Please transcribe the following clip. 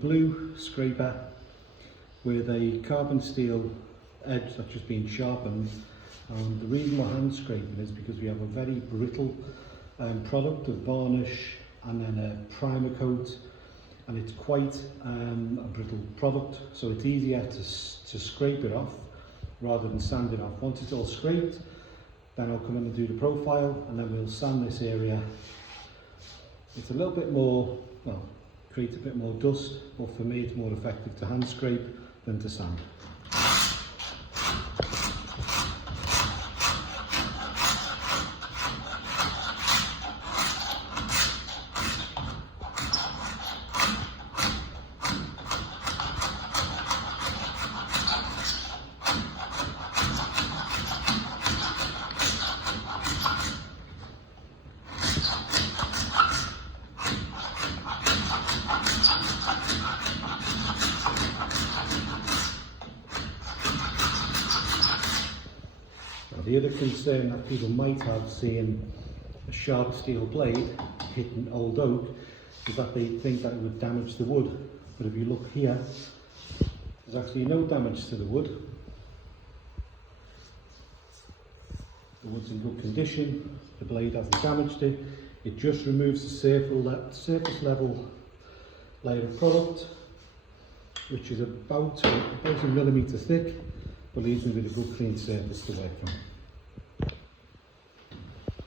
blue scraper with a carbon steel edge that's just been sharpened, and the reason we're hand scraping is because we have a very brittle product of varnish and then a primer coat, and it's quite a brittle product, so it's easier to scrape it off rather than sand it off. Once it's all scraped, then I'll come in and do the profile, and then we'll sand this area. It's a little bit more, well, creates a bit more dust, but for me it's more effective to hand scrape than to sand. The other concern that people might have seeing a sharp steel blade hitting old oak is that they think that it would damage the wood. But if you look here, there's actually no damage to the wood. The wood's in good condition, the blade hasn't damaged it. It just removes the surface level layer of product, which is about a millimetre thick, but leaves me with a good clean surface to work from.